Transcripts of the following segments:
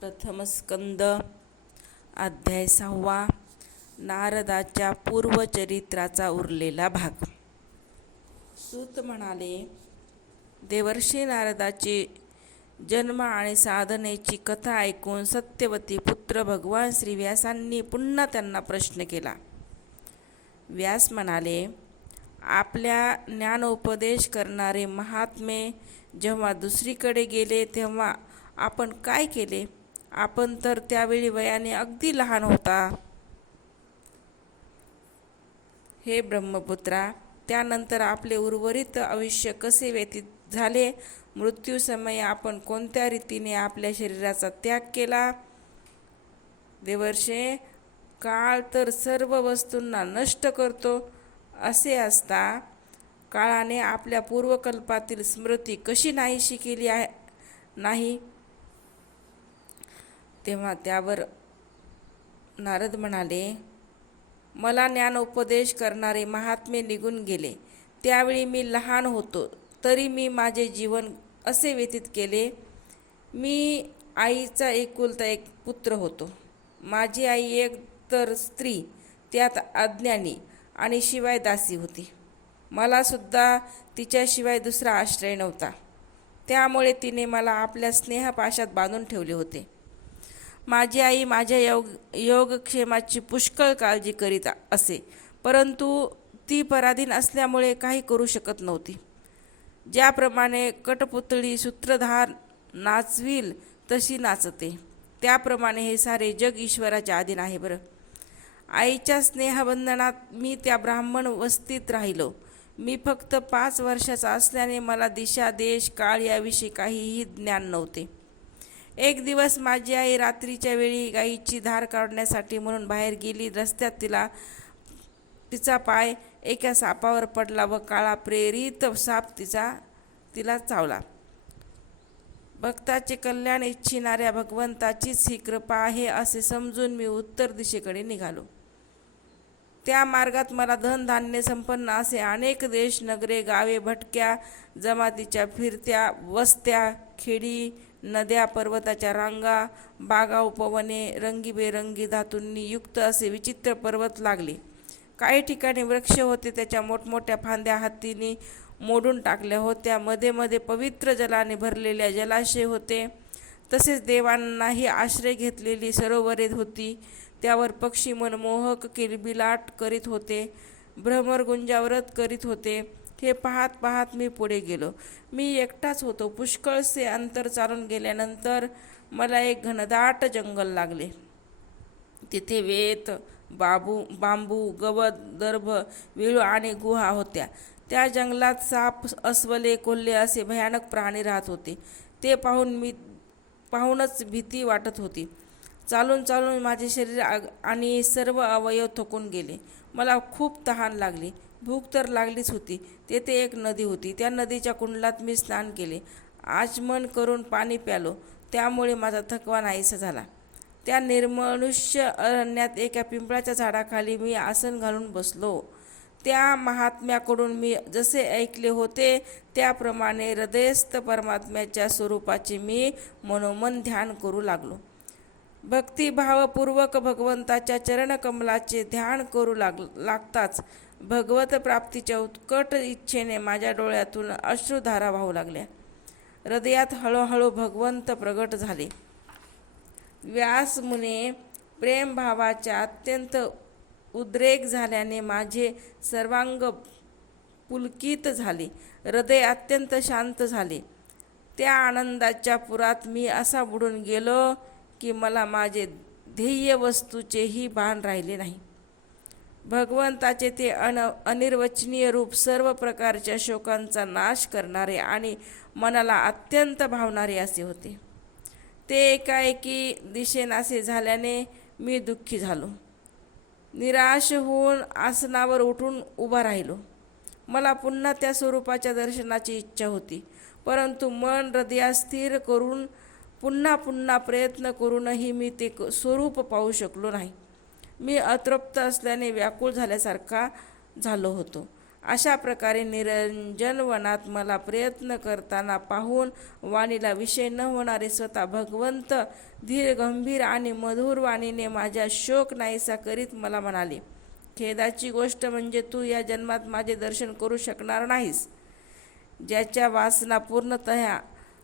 प्रथम स्कंद अध्याय 6 नारदाच्या पूर्वचरित्राचा उरलेला भाग. सूत म्हणाले, देवर्षी नारदाची जन्म आणि साधनेची कथा ऐकून सत्यवती पुत्र भगवान श्री व्यासांनी पुन्हा त्यांना प्रश्न केला. व्यास म्हणाले, आपल्या ज्ञानोपदेश करणारे महात्मे जेव्हा दुसरीकडे गेले तेव्हा आपण काय केले? आपण तर त्यावेळी वयाने अगदी लहान होता. हे ब्रह्मपुत्रा, त्यानंतर आपले उर्वरित आयुष्य कसे व्यतीत झाले? मृत्यूसमयी आपण कोणत्या रीतीने आपल्या शरीराचा त्याग केला? देवर्षे, काळ तर सर्व वस्तूंना नष्ट करतो. असे असता काळाने आपल्या पूर्वकल्पातील स्मृती कशी नाहीशी केली नाही? तेव्हा त्यावर नारद म्हणाले, मला ज्ञानोपदेश करणारे महात्मे निघून गेले. त्यावेळी मी लहान होतो, तरी मी माझे जीवन असे व्यतीत केले. मी आईचा एकुलता एक पुत्र होतो. माझी आई एक तर स्त्री, त्यात अज्ञानी आणि शिवाय दासी होती. मला सुद्धा तिच्याशिवाय दुसरा आश्रय नव्हता. त्यामुळे तिने मला आपल्या स्नेहपाशात बांधून ठेवले होते. माझी आई माझ्या योगक्षेमाची पुष्कळ काळजी करीत असे, परंतु ती पराधीन असल्यामुळे काही करू शकत नव्हती. ज्याप्रमाणे कठपुतळी सूत्रधार नाचविल तशी नाचते, त्याप्रमाणे हे सारे जग ईश्वराच्या अधीन आहे. बरं, आईच्या स्नेहबंधनात मी त्या ब्राह्मण वस्तीत राहिलो. मी फक्त 5 वर्षाचा असल्याने मला दिशा, देश, काळ याविषयी काहीही ज्ञान नव्हते. एक दिवस माझी आई रात्रीच्या वेळी गाईची धार काढण्यासाठी म्हणून बाहेर गेली. रस्त्यात तिचा पाय एका सापावर पडला व काळा प्रेरित साप तिला चावला. भक्ताचे कल्याण इच्छिणाऱ्या भगवंताचीच ही कृपा आहे असे समजून मी उत्तर दिशेकडे निघालो. त्या मार्गात मला धनधान्य संपन्न असे अनेक देश, नगरे, गावे, भटक्या जमातीच्या फिरत्या वस्त्या, खेडी, नद्या, पर्वताच्या रांगा, बागा, उपवने, रंगीबेरंगी धातूंनी युक्त असे विचित्र पर्वत लागले. काही ठिकाणी वृक्ष होते, त्याच्या मोठमोठ्या फांद्या हत्तीने मोडून टाकल्या होत्या. मध्ये मध्ये पवित्र जलाने भरलेल्या जलाशय होते. तसेच देवांनाही आश्रय घेतलेली सरोवरे होती. त्यावर पक्षी मनमोहक किलबिलाट करीत होते, भ्रमर गुंजावरत करीत होते. हे पाहत पाहत मी पुढे गेलो. मी एकटाच होतो. पुष्कळसे अंतर चालून गेल्यानंतर मला एक घनदाट जंगल लागले. तिथे वेत, बांबू, गवत, दर्भ, विळू आणि गुहा होत्या. त्या जंगलात साप, अस्वले, कोल्हे असे भयानक प्राणी राहत होते. ते पाहूनच भीती वाटत होती. चालून चालून माझे शरीर आणि सर्व अवयव थकून गेले. मला खूप तहान लागली. भूक तर लागलीच होती. तेथे एक नदी होती. त्या नदीच्या कुंडलात मी स्नान केले. आचमन करून पाणी प्यालो. त्यामुळे माझा थकवा नाहीसा झाला. त्या निर्मनुष्य अरण्यात एका पिंपळाच्या झाडाखाली मी आसन घालून बसलो. त्या महात्म्याकडून मी जसे ऐकले होते त्याप्रमाणे हृदयस्थ परमात्म्याच्या स्वरूपाचे मी मनोमन ध्यान करू लागलो. भक्तिभावपूर्वक भगवंताच्या चरणकमलाचे ध्यान करू लागताच भगवत प्राप्तीच्या उत्कट इच्छेने माझ्या डोळ्यातून अश्रुधारा वाहू लागल्या. हृदयात हळूहळू भगवंत प्रगट झाले. व्यासमुने प्रेमभावाच्या अत्यंत उद्रेक झाल्याने माझे सर्वांग पुलकित झाले. हृदय अत्यंत शांत झाले. त्या आनंदाच्या पुरात मी असा बुडून गेलो की मला माझे ध्येय वस्तूचेही भान राहिले नाही. भगवंताचे ते अनिर्वचनीय रूप सर्व प्रकारच्या शोकांचा नाश करणारे आणि मनाला अत्यंत भावणारे असे होते. ते एकाएकी दिसेनासे झाल्याने मी दुःखी झालो. निराश होऊन आसनावर उठून उभा राहिलो. मला पुन्हा त्या स्वरूपाच्या दर्शनाची इच्छा होती, परंतु मन हृदयात स्थिर करून पुन्हा पुन्हा प्रयत्न करूनही मी ते स्वरूप पाहू शकलो नाही. मी अतृप्त असल्याने व्याकुळ झाल्यासारखा झालो होतो अशा प्रकारे निरंजन वनात मला प्रयत्न करताना पाहून वाणीला विषय न होणारे स्वतः भगवंत धीर गंभीर आणि मधुर वाणीने माझ्या शोक नाहीसा करीत मला म्हणाले, खेदाची गोष्ट म्हणजे तू या जन्मात माझे दर्शन करू शकणार नाहीस. ज्याच्या वासना पूर्णतः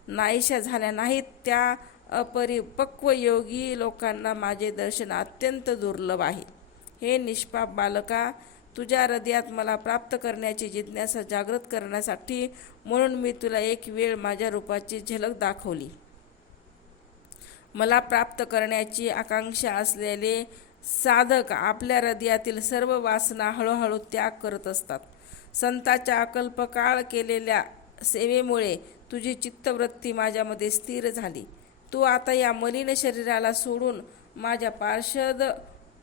नाहीशा झाल्या नाहीत त्या अपरिपक्व योगी लोकांना माझे दर्शन अत्यंत दुर्लभ आहे. हे निष्पाप बालका, तुझ्या हृदयात मला प्राप्त करण्याची जिज्ञासा जागृत करण्यासाठी म्हणून मी तुला एक वेळ माझ्या रूपाची झलक दाखवली. मला प्राप्त करण्याची आकांक्षा असलेले साधक आपल्या हृदयातील सर्व वासना हळूहळू त्याग करत असतात. संतांच्या अकल्पकाळ केलेल्या सेवेमुळे तुझी चित्तवृत्ती माझ्यामध्ये स्थिर झाली. तू आता या मलिन शरीराला सोडून माझ्या पार्षद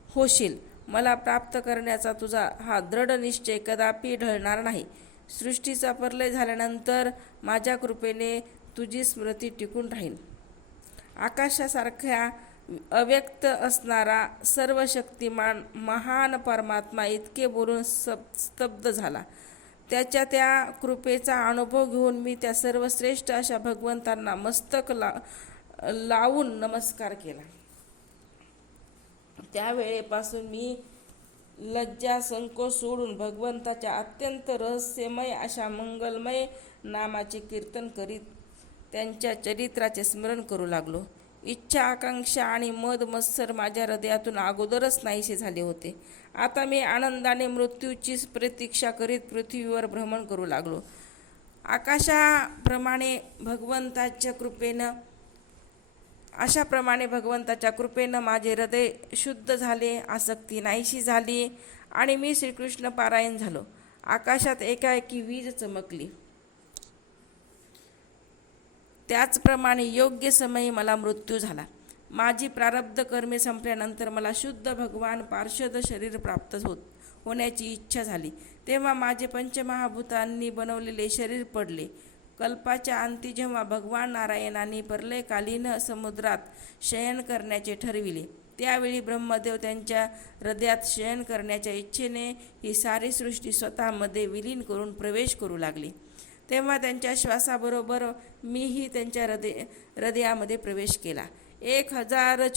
होशील. मला प्राप्त करण्याचा तुझा हा दृढ निश्चय कदापि ढळणार नाही. सृष्टीचा प्रलय झाल्यानंतर माझ्या कृपेने तुझी स्मृती टिकून राहील. आकाशासारख्या अव्यक्त असणारा सर्व शक्तिमान महान परमात्मा इतके बोलून स्तब्ध झाला. त्याच्या त्या कृपेचा अनुभव घेऊन मी त्या सर्वश्रेष्ठ अशा भगवंतांना मस्तक लावून नमस्कार केला. त्यावेळेपासून मी लज्जा संकोच सोडून भगवंताच्या अत्यंत रहस्यमय अशा मंगलमय नामाचे कीर्तन करीत त्यांच्या चरित्राचे स्मरण करू लागलो. इच्छा आकांक्षा आणि मद मत्सर माझ्या हृदयातून अगोदरच नाहीसे झाले होते. आता मी आनंदाने मृत्यूची प्रतीक्षा करीत पृथ्वीवर भ्रमण करू लागलो. अशाप्रमाणे भगवंताच्या कृपेनं माझे हृदय शुद्ध झाले, आसक्ती नाहीशी झाली आणि मी श्रीकृष्ण पारायण झालो. आकाशात एकाएकी वीज चमकली. त्याचप्रमाणे योग्य समयी मला मृत्यू झाला. माझी प्रारब्ध कर्मे संपल्यानंतर मला शुद्ध भगवान पार्षद शरीर प्राप्त होण्याची इच्छा झाली. तेव्हा माझे पंचमहाभूतांनी बनवलेले शरीर पडले. कल्पाच्या अंती जेव्हा भगवान नारायणांनी प्रलयकालीन समुद्रात शयन करण्याचे ठरविले, त्यावेळी ब्रह्मदेव त्यांच्या हृदयात शयन करण्याच्या इच्छेने ही सारी सृष्टी स्वतःमध्ये विलीन करून प्रवेश करू लागली. तेव्हा त्यांच्या श्वासाबरोबर मीही त्यांच्या हृदयामध्ये प्रवेश केला. 1000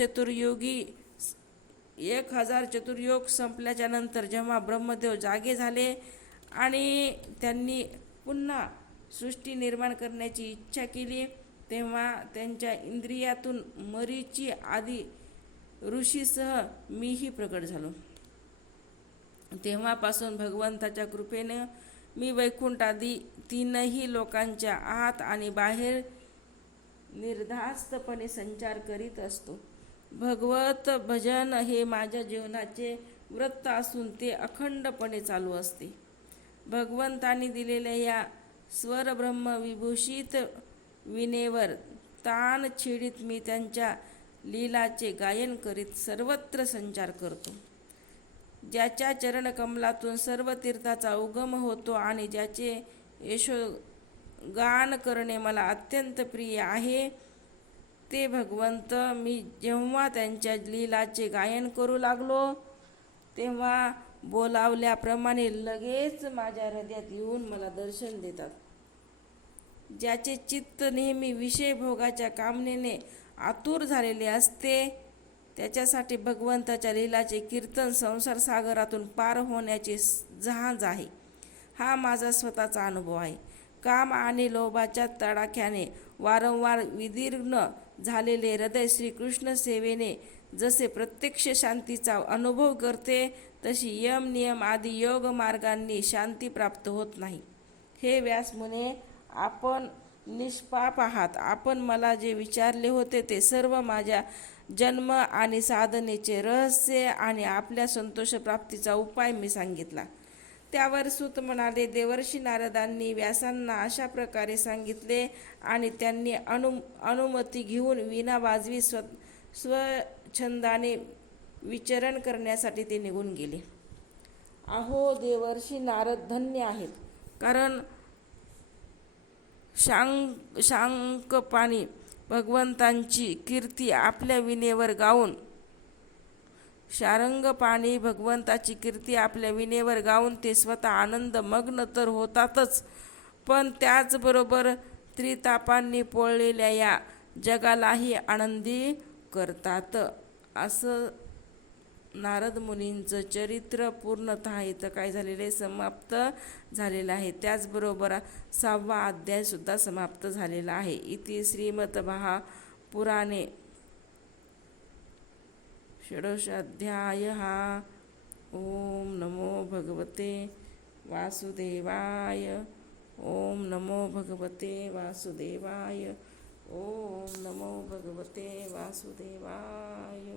चतुर्योग संपल्याच्या नंतर जेव्हा ब्रह्मदेव जागे झाले आणि त्यांनी पुन्हा सृष्टी निर्माण करण्याची इच्छा केली, तेव्हा त्यांच्या इंद्रियातून मरीची आदी ऋषीसह मीही प्रकट झालो. तेव्हापासून भगवंताच्या कृपेने मी वैकुंठादी तीनही लोकांच्या आत आणि बाहेर निर्धास्तपणे संचार करीत असतो. भगवत भजन हे माझ्या जीवनाचे व्रत असून ते अखंडपणे चालू असते. भगवंतांनी दिलेल्या या स्वरब्रह्म विभूषित विनेवर तान छेडीत मी त्यांच्या लीलाचे गायन करीत सर्वत्र संचार करतो. ज्याच्या चरणकमलातून सर्व तीर्थाचा उगम होतो आणि ज्याचे यशोगान करणे मला अत्यंत प्रिय आहे, ते भगवंत मी जेव्हा त्यांच्या लीलाचे गायन करू लागलो, तेव्हा बोलावल्याप्रमाणे लगेच माझ्या हृदयात येऊन मला दर्शन देतात. ज्याचे चित्त नेहमी विषय भोगाच्या कामनेने आतुर झालेले असते, त्याच्यासाठी भगवंताच्या लीलाचे कीर्तन संसार सागरातून पार होण्याचे जहाज आहे. हा माझा स्वतःचा अनुभव आहे. काम आणि लोभाच्या तडाख्याने वारंवार विदीर्ण झालेले हृदय श्रीकृष्ण सेवेने जसे प्रत्यक्ष शांतीचा अनुभव करते, तशी यम नियम आदी योग मार्गांनी शांती प्राप्त होत नाही. हे व्यास मुने, आपण निष्पाप आहात. आपण मला जे विचारले होते ते सर्व माझ्या जन्म आणि साधनेचे रहस्य आणि आपल्या संतोषप्राप्तीचा उपाय मी सांगितला. त्यावर सूत म्हणाले, देवर्षी नारदांनी व्यासांना अशा प्रकारे सांगितले आणि त्यांनी अनुमती घेऊन वीणा वाजवी स्वच्छंदाने विचरण करण्यासाठी ते निघून गेले. अहो देवर्षी नारद धन्य आहेत, कारण शांकपाणी भगवंतांची कीर्ती आपल्या विणेवर गाऊन शारंगपाणी भगवंताची कीर्ती आपल्या विणेवर गाऊन ते स्वतः आनंदमग्न तर होतातच, पण त्याचबरोबर त्रितापांनी पोळलेल्या या जगालाही आनंदी करतात. असं नारद मुनींचं चरित्र पूर्णतः इथं काय झालेलं आहे, समाप्त झालेलं आहे. त्याचबरोबर 6वा अध्यायसुद्धा समाप्त झालेला आहे. इति श्रीमद्महापुराणे षोडशाध्यायः. ओम नमो भगवते वासुदेवाय. ओम नमो भगवते वासुदेवाय. ओम नमो भगवते वासुदेवाय.